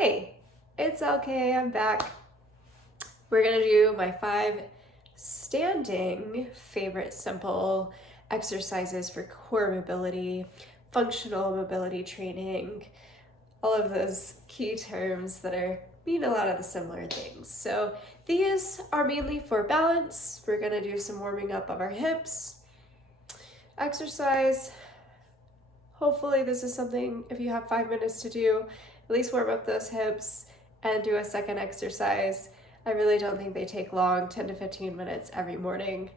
Hey, it's okay, I'm back. We're gonna do my 5 standing favorite simple exercises for core mobility, functional mobility training, all of those key terms that mean a lot of the similar things. So these are mainly for balance. We're gonna do some warming up of our hips, exercise. Hopefully this is something, if you have 5 minutes to do, at least warm up those hips and do a second exercise. I really don't think they take long, 10 to 15 minutes every morning.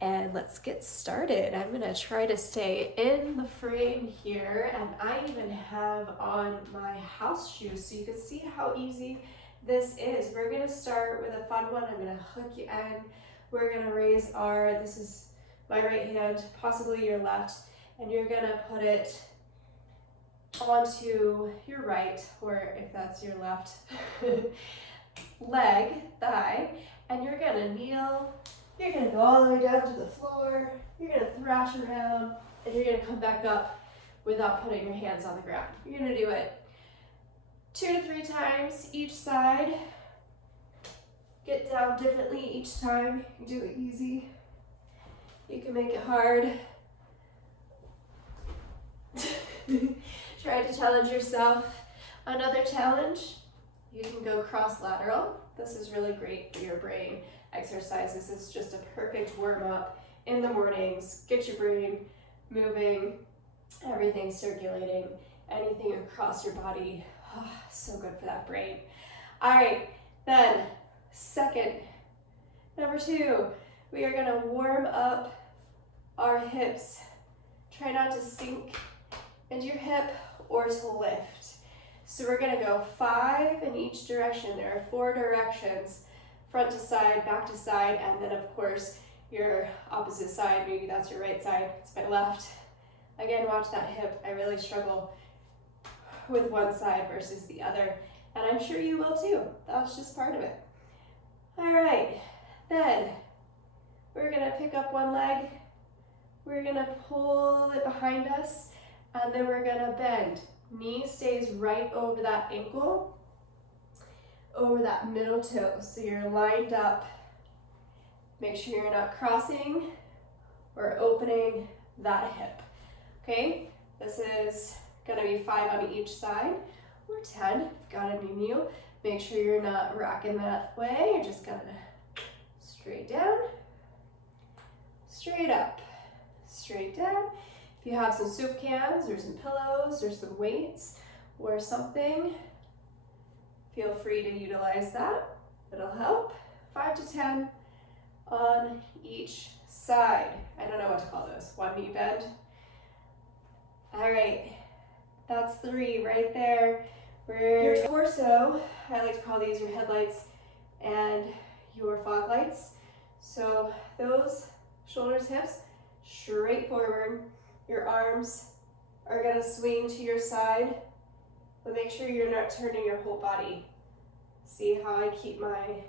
And let's get started. I'm gonna try to stay in the frame here, and I even have on my house shoes so you can see how easy this is. We're gonna start with a fun one. I'm gonna hook you in. We're gonna raise this is my right hand, possibly your left, and you're gonna put it onto your right, or if that's your left, leg, thigh, and you're gonna kneel. You're gonna go all the way down to the floor. You're gonna thrash around, and you're gonna come back up without putting your hands on the ground. You're gonna do it 2 to 3 times each side. Get down differently each time. You do it easy. You can make it hard. Try to challenge yourself. Another challenge, you can go cross lateral. This is really great for your brain exercise. This is just a perfect warm up in the mornings. Get your brain moving, everything circulating, anything across your body. Oh, so good for that brain. All right, then number 2, we are gonna warm up our hips. Try not to sink into your hip or to lift. So we're gonna go 5 in each direction. There are 4 directions, front to side, back to side, and then of course your opposite side. Maybe that's your right side, it's my left. Again, watch that hip. I really struggle with one side versus the other, and I'm sure you will too. That's just part of it. All right, then we're gonna pick up one leg. We're gonna pull it behind us, and then we're gonna bend. Knee stays right over that ankle, over that middle toe. So you're lined up. Make sure you're not crossing or opening that hip. Okay, this is gonna be 5 on each side, or 10, if you've got a new knee. Make sure you're not rocking that way. You're just gonna straight down, straight up, straight down. If you have some soup cans or some pillows or some weights or something, feel free to utilize that. It'll help. 5 to 10 on each side. I don't know what to call those. One knee bend. All right, that's 3 right there. Your torso, I like to call these your headlights and your fog lights. So those shoulders, hips, straight forward. Your arms are gonna swing to your side, but make sure you're not turning your whole body. See how I keep my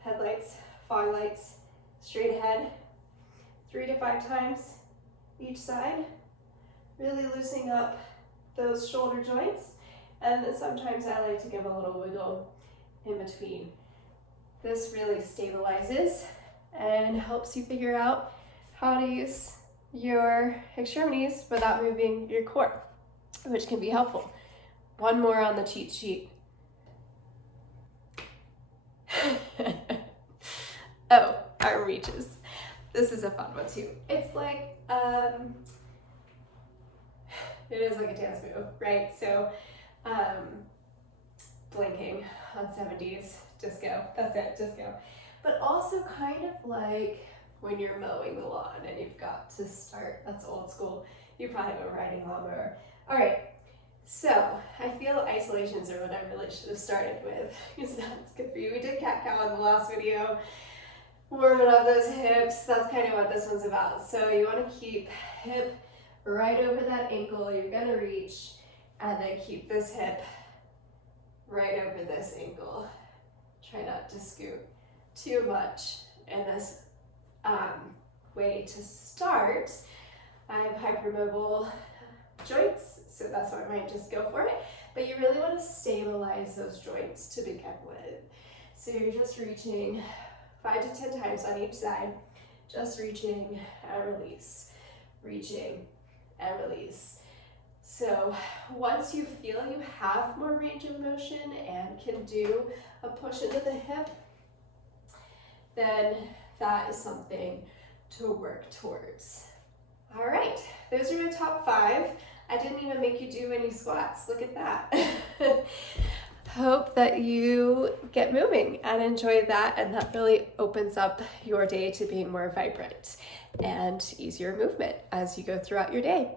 headlights, fog lights straight ahead. 3 to 5 times each side. Really loosening up those shoulder joints. And then sometimes I like to give a little wiggle in between. This really stabilizes and helps you figure out how to use your extremities without moving your core, which can be helpful. One more on the cheat sheet. Oh, arm reaches. This is a fun one too. It's like, it is like a dance move, right? So, blinking on 70s, disco, that's it, disco. But also kind of like when you're mowing the lawn and you've got to start, that's old school. You probably have a riding lawnmower. All right, so I feel isolations are what I really should have started with, because that's good for you. We did cat-cow in the last video, warming up those hips. That's kind of what this one's about. So you want to keep hip right over that ankle. You're gonna reach, and then keep this hip right over this ankle. Try not to scoot too much in this way to start. I have hypermobile joints, so that's why I might just go for it. But you really want to stabilize those joints to begin with. So you're just reaching 5 to 10 times on each side, just reaching and release, reaching and release. So once you feel you have more range of motion and can do a push into the hip, then that is something to work towards. All right, those are my top 5. I didn't even make you do any squats. Look at that. Hope that you get moving and enjoy that, and that really opens up your day to being more vibrant and easier movement as you go throughout your day.